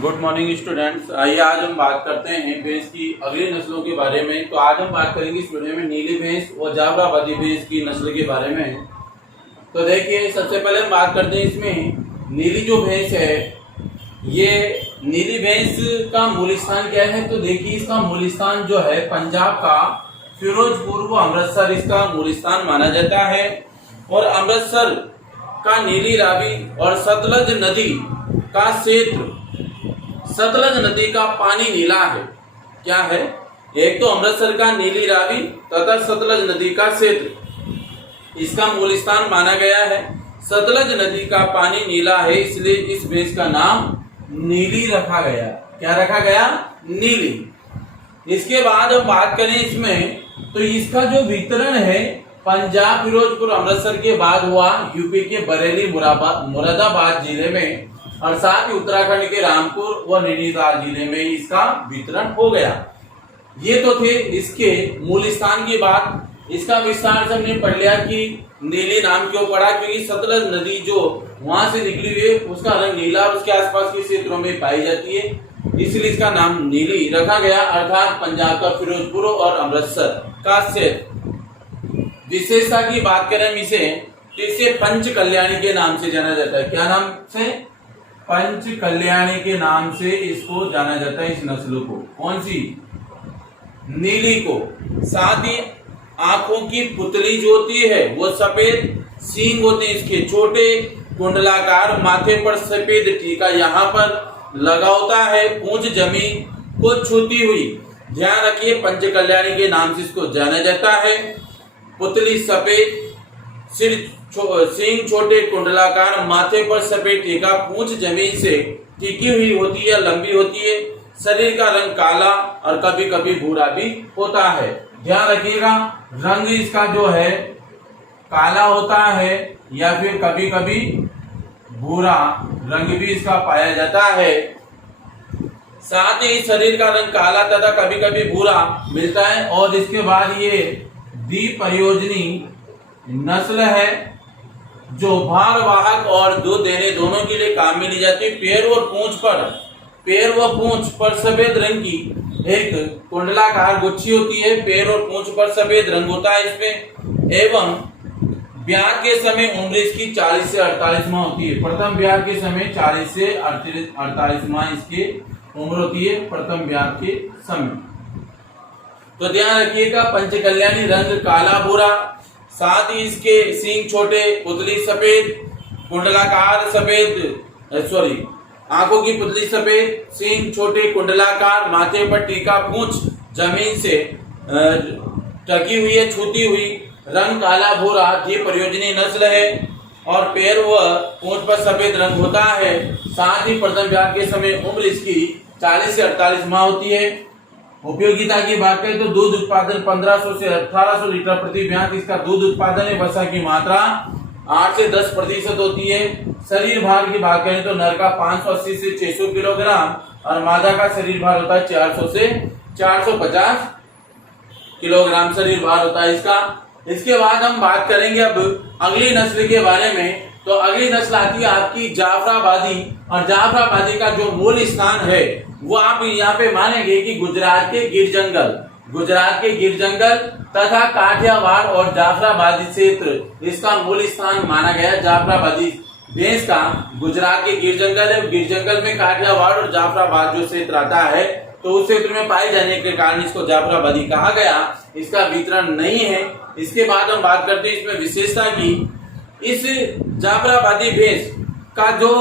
Good morning students. आइए आज हम बात करते हैं भैंस की अगली नस्लों के बारे में। तो आज हम बात करेंगे इस वीडियो में नीली भैंस और जाफराबादी भैंस की नस्ल के बारे में। तो देखिए, सबसे पहले हम बात करते हैं इसमें नीली जो भैंस है, ये नीली भैंस का मूल स्थान क्या है। तो देखिए, इसका मूल स्थान जो है पंजाब का फिरोजपुर व अमृतसर इसका मूल स्थान माना जाता है। और अमृतसर का नीली रावी और सतलज नदी का क्षेत्र, सतलज नदी का पानी नीला है। क्या है? एक तो अमृतसर का नीली रावी तथा सतलज नदी का क्षेत्र इसका मूल स्थान माना गया है। सतलज नदी का पानी नीला है, इसलिए इस भैंस का नाम नीली रखा गया। क्या रखा गया? नीली। इसके बाद हम बात करें इसमें, तो इसका जो वितरण है पंजाब, फिरोजपुर, अमृतसर के बाद हुआ यूपी के बरेली, मुरादाबाद जिले में, और साथ ही उत्तराखंड के रामपुर व नैनीताल जिले में इसका वितरण हो गया। ये तो थे इसके मूल स्थान की बात। इसका विस्तार से हमने पढ़ लिया कि नीली नाम क्यों पड़ा, क्योंकि सतलज नदी जो वहां से निकली हुई है उसका रंग नीला और उसके आसपास के क्षेत्रों में पाई जाती है, इसलिए इसका नाम नीली रखा गया। अर्थात पंजाब का फिरोजपुर और अमृतसर का क्षेत्र। विशेषता की बात करें हम इसे पंच कल्याणी के नाम से जाना जाता है। क्या नाम से? पंच कल्याणी के नाम से इसको जाना जाता है। इस नस्ल को, कौन सी? नीली को। साथ ही आंखों की पुतली जो होती है वो सफेद, सींग होते हैं इसके छोटे, कुंडलाकार, माथे पर सफेद टीका यहाँ पर लगा होता है, पूंछ जमीन को छूती हुई। ध्यान रखिए, पंच कल्याणी के नाम से इसको जाना जाता है। पुतली सफेद, सिर सींग छोटे, कुंडलाकार, माथे पर सफेद टीका, पूंछ जमीन से टिकी हुई होती है, लंबी होती है। शरीर का रंग काला और कभी कभी भूरा भी होता है। ध्यान रखिएगा, रंग इसका जो है काला होता है या फिर कभी कभी भूरा रंग भी इसका पाया जाता है। साथ ही शरीर का रंग काला तथा कभी कभी भूरा मिलता है। और इसके बाद ये द्विप्रयोजनी नस्ल है जो भारवाहक और दूध देने दोनों के लिए काम में ली जाती है। पैर व पूंछ पर सफेद रंग की एक कुंडलाकार गुच्छी होती है। पैर और पूंछ पर सफेद रंग होता है इसमें। एवं ब्याह के समय उम्र इसकी 40 से 48 माह होती है। प्रथम ब्याह के समय 40 से 48 माह इसकी उम्र होती है, प्रथम ब्याह के समय। तो ध्यान रखिएगा, पंच कल्याणी, रंग काला भूरा, साथ ही इसके सींग छोटे, पुतली सफेद, कुंडलाकार सफेद, आंखों की पुतली सफेद, सींग छोटे, कुंडलाकार, माथे पर टीका, पूंछ जमीन से टकी हुई है, छूती हुई, रंग काला भूरा, द्विप्रयोजनी नस्ल है। और पैर व पूंछ पर सफेद रंग होता है। साथ ही प्रथम ब्याह के समय उम्र इसकी 40 से 48 माह होती है। उपयोगिता की बात करें तो दूध उत्पादन 1500 से 1800 लीटर प्रति ब्यात इसका दूध उत्पादन है। वसा की मात्रा 8 से 10% होती है। शरीर भार की बात करें तो नर का 580 से 600 किलोग्राम और मादा का शरीर भार होता है 400 से 450 किलोग्राम शरीर भार होता है इसका। इसके बाद हम बात करेंगे अब अगली नस्ल के बारे में। तो अगली नस्ल आती है आपकी जाफराबादी। और जाफराबादी का जो मूल स्थान है वो आप यहाँ पे मानेंगे कि गुजरात के गिर जंगल तथा काठियावाड़ और जाफराबादी क्षेत्र इसका मूल स्थान माना गया। जाफराबादी भैंस का गुजरात के गिर जंगल है, गिर जंगल में काठियावाड़ और जाफराबाद जो क्षेत्र आता है, तो उस क्षेत्र में पाए जाने के कारण इसको जाफराबादी कहा गया। इसका वितरण नहीं है। इसके बाद हम बात करते हैं इसमें विशेषता की। इस जाफराबादी भैंस का जो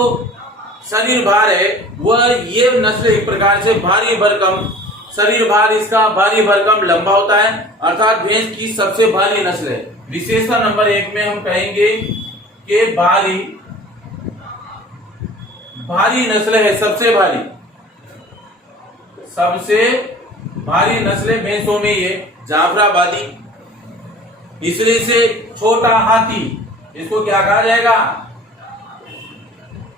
शरीर भार है वह ये नस्ल एक प्रकार से भारी भरकम, शरीर भार इसका भारी भरकम लंबा होता है, अर्थात भैंस की सबसे भारी नस्ल है। विशेषता नंबर 1 में हम कहेंगे कि भारी नस्ल है, सबसे भारी नस्ल भैंसों में ये जाफराबादी। इसलिए इसे छोटा हाथी, इसको क्या कहा जाएगा?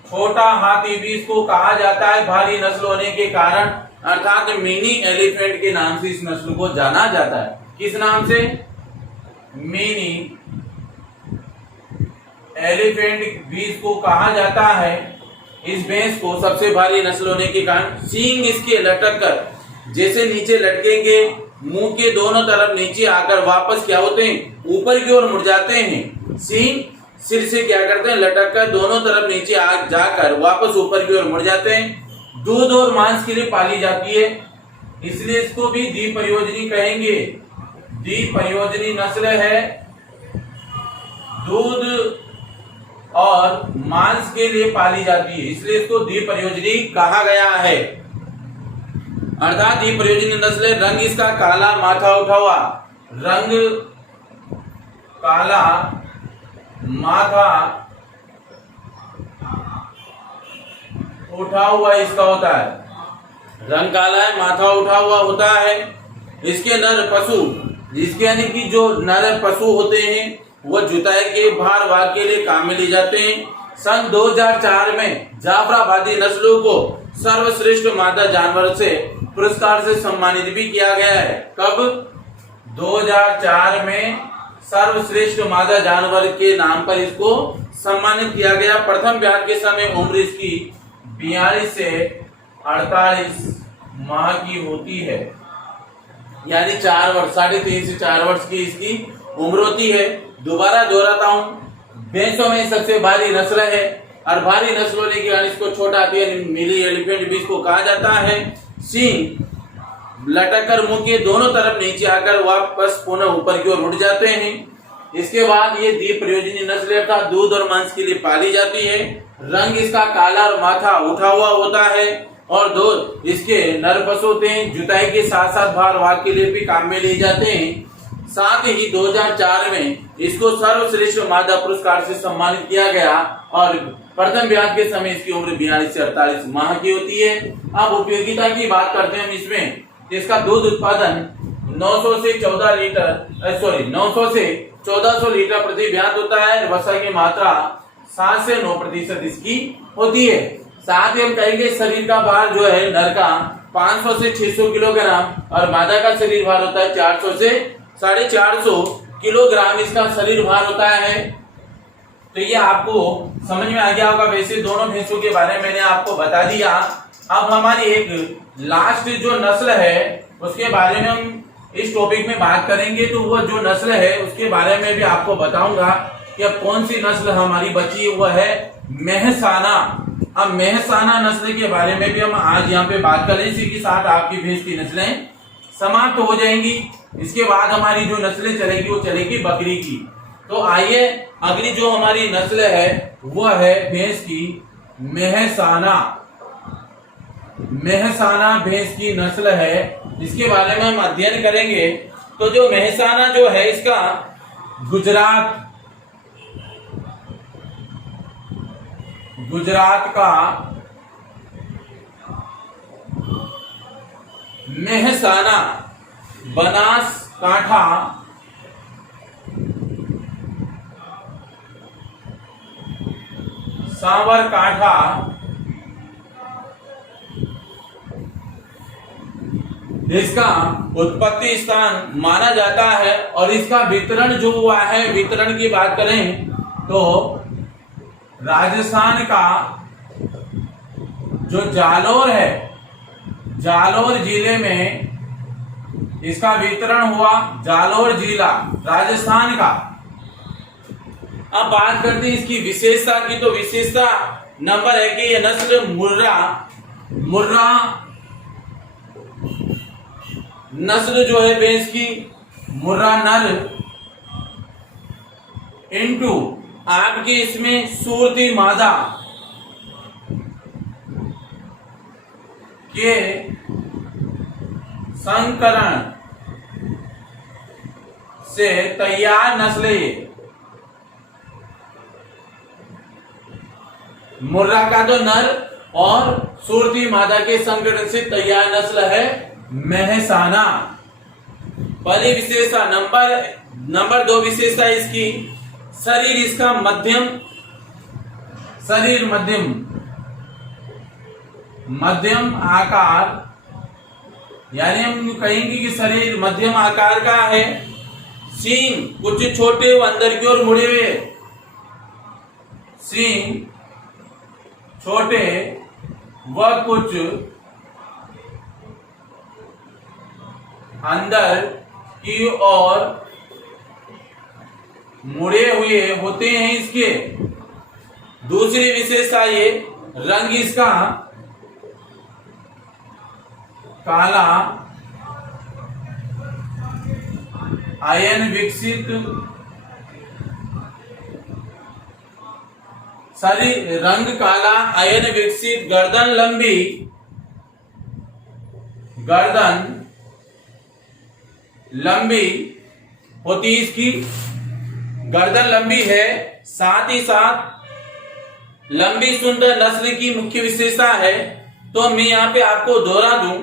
छोटा हाथी भी इसको कहा जाता है, भारी नस्ल होने के कारण, अर्थात मिनी एलिफेंट के नाम से इस नस्ल को जाना जाता है। किस नाम से? मिनी एलिफेंट भी इसको कहा जाता है। इस भैंस को सबसे भारी नस्ल होने के कारण सींग इसके लटक कर जैसे नीचे लटकेंगे, मुंह के दोनों तरफ नीचे आकर वापस क्या होते हैं, ऊपर की ओर मुड़ जाते हैं। सींग सिर से क्या करते हैं, लटक कर दोनों तरफ नीचे जाकर वापस ऊपर की ओर मुड़ जाते हैं। दूध और मांस के लिए पाली जाती है, इसलिए इसको भी द्विप्रयोजनी कहेंगे। द्विप्रयोजनी नस्ल है, दूध और मांस के लिए पाली जाती है, इसलिए इसको द्विप्रयोजनी कहा गया है। अर्थात द्विप्रयोजनी नस्ल है। रंग इसका काला, माथा उठा हुआ, रंग काला, माथा उठा हुआ इसका होता है। रंग काला है, माथा उठा हुआ होता है। इसके नर पशु, जिसके यानी कि जो नर पशु होते हैं वो जुताई के भार वार के लिए काम में ले जाते हैं। सन 2004 में जाफराबादी नस्लों को सर्वश्रेष्ठ मादा जानवर से पुरस्कार से सम्मानित भी किया गया है। कब? 2004 में सर्वश्रेष्ठ मादा जानवर के नाम पर इसको सम्मानित किया गया। प्रथम ब्याह के समय उम्र इसकी 42 से 48 माह की होती है, यानी 4 वर्ष, 3.5 से 4 वर्ष की इसकी उम्र होती है। दोबारा दोहराता हूँ, भैंसों में सबसे भारी नस्ल है और भारी नस्ल होने के कारण इसको छोटा नीली एलिफेंट भी इसको कहा जाता है। सींग लटक कर मुंह के दोनों तरफ नीचे आकर वापस पुनः ऊपर की ओर मुड़ जाते हैं। इसके बाद ये द्विप्रयोजनी नस्ल अर्थात दूध और मांस के लिए पाली जाती है। रंग इसका काला और माथा उठा हुआ होता है और दो इसके नर पशु होते हैं। जुताई के साथ साथ भार वार के लिए भी काम में ले जाते हैं। साथ ही 2004 में इसको सर्वश्रेष्ठ मादा पुरस्कार से सम्मानित किया गया और प्रथम ब्याह के समय इसकी उम्र 42 से 48 माह की होती है। अब उपयोगिता की बात करते हैं हम इसमें। इसका दूध उत्पादन 900 से 1400 लीटर प्रति ब्याह होता है। वसा की मात्रा 7 से 9% इसकी होती है। साथ ही हम कहेंगे शरीर का भार जो है नर का 500 से 600 किलोग्राम और मादा का शरीर भार होता है 400 से 450 किलोग्राम इसका शरीर भार होता है। तो ये आपको समझ में आ गया होगा। वैसे दोनों भैंसों के बारे में मैंने आपको बता दिया। अब हमारी एक लास्ट जो नस्ल है उसके बारे में हम इस टॉपिक में बात करेंगे। तो वो जो नस्ल है उसके बारे में भी आपको बताऊंगा कि अब कौन सी नस्ल हमारी बची है, वो है मेहसाना। अब मेहसाना नस्ल के बारे में भी हम आज यहाँ पे बात करें। इसी के साथ आपकी भैंस की नस्लें समाप्त हो जाएंगी। इसके बाद हमारी जो नस्लें चलेगी वो चलेगी बकरी की। तो आइए अगली जो हमारी नस्ल है वो है भैंस की मेहसाना। मेहसाना भैंस की नस्ल है, इसके बारे में हम अध्ययन करेंगे। तो जो मेहसाना जो है इसका गुजरात का मेहसाना, बनासकांठा, साबरकांठा, इसका उत्पत्ति स्थान माना जाता है। और इसका वितरण जो हुआ है, वितरण की बात करें तो राजस्थान का जो जालोर है, जालोर जिले में इसका वितरण हुआ। जालोर जिला राजस्थान का। अब बात करते हैं इसकी विशेषता की। तो विशेषता नंबर है कि यह नस्ल मुर्रा नस्ल जो है भैंस की, मुर्रा नर इंटू आपकी इसमें सूरती मादा के संकरण से तैयार नस्ल। मुर्रा का तो नर और सूरती मादा के संकरण से तैयार नस्ल है मेहसाना। पहली विशेषता। नंबर 2 विशेषता इसकी शरीर इसका मध्यम आकार, यानी हम कहेंगे कि शरीर मध्यम आकार का है। सींग कुछ छोटे व अंदर की ओर मुड़े हुए, सींग छोटे व कुछ अंदर की ओर मुड़े हुए होते हैं। इसके दूसरी विशेषता ये रंग इसका काला आयन विकसित रंग काला आयन विकसित गर्दन लंबी होती। इसकी गर्दन लंबी है, साथ ही साथ लंबी सुंदर नस्ल की मुख्य विशेषता है। तो मैं यहाँ पे आपको दोहरा दूं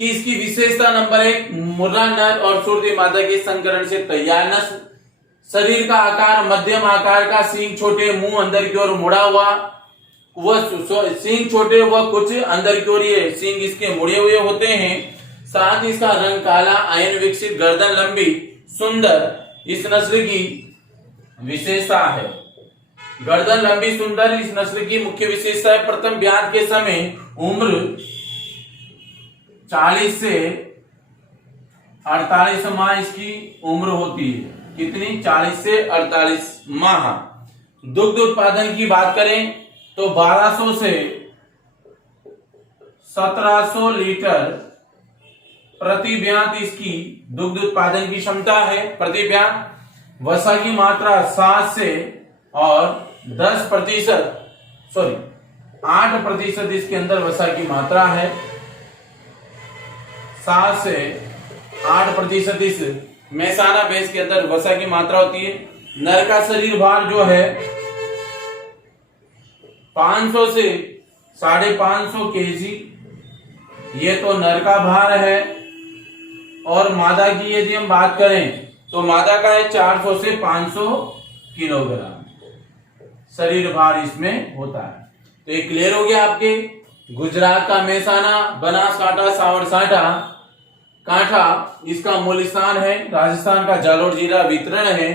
कि इसकी विशेषता नंबर 1, मुर्रा नर और सुरती मादा के संकरण से तैयार नस्ल। शरीर का आकार मध्यम आकार का, सींग छोटे, मुंह अंदर की ओर मुड़ा हुआ, वह सींग छोटे व कुछ अंदर की ओर ये सींग इसके मुड़े हुए होते हैं। साथ ही इसका रंग काला आयन विकसित गर्दन लंबी सुंदर इस नस्ल की विशेषता है। गर्दन लंबी सुंदर इस नस्ल की मुख्य विशेषता है। प्रथम ब्याज के समय उम्र 40 से 48 माह इसकी उम्र होती है। कितनी? 40 से 48 माह। दुग्ध उत्पादन की बात करें तो 1200 से 1700 लीटर प्रति ब्यात इसकी दुग्ध उत्पादन की क्षमता है। प्रति ब्यात वसा की मात्रा 7 से और 8% इसके अंदर वसा की मात्रा है। 7 से 8% इस मैसाना भैंस के अंदर वसा की मात्रा होती है। नर का शरीर भार जो है 500 से 550 केजी, ये तो नर का भार है। और मादा की यदि हम बात करें तो मादा का है 400 से 500 किलोग्राम शरीर भार इसमें होता है। तो ये क्लियर हो गया आपके। गुजरात का मैसाना, बनासकांठा, सावरसाठा कांठा इसका मूल स्थान है। राजस्थान का जालोर जिला वितरण है।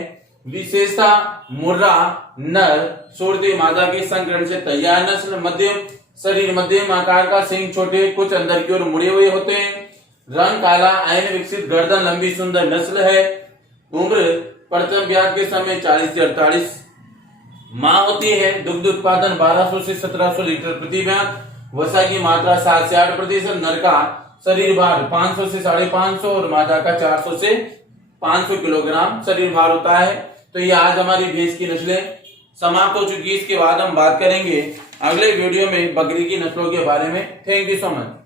विशेषता मुर्रा नर सुरती मादा के संकरण से तैयार नस्ल। मध्यम शरीर मध्यम आकार का, सींग छोटे, कुछ अंदर की ओर मुड़े हुए होते हैं। रंग काला आयन विकसित गर्दन लंबी सुंदर नस्ल है। उम्र प्रथम ब्याज के समय 40 से 48 माह होती है। दुग्ध उत्पादन 1200 से 1700 लीटर प्रति ब्याज। वसा की मात्रा 7 से 8%। नर का शरीर भार 500 से 550 और मादा का 400 से 500 किलोग्राम शरीर भार होता है। तो ये आज हमारी भैंस की नस्लें समाप्त हो चुकी है। इसके बाद हम बात करेंगे अगले वीडियो में बकरी की नस्लों के बारे में। Thank you so much.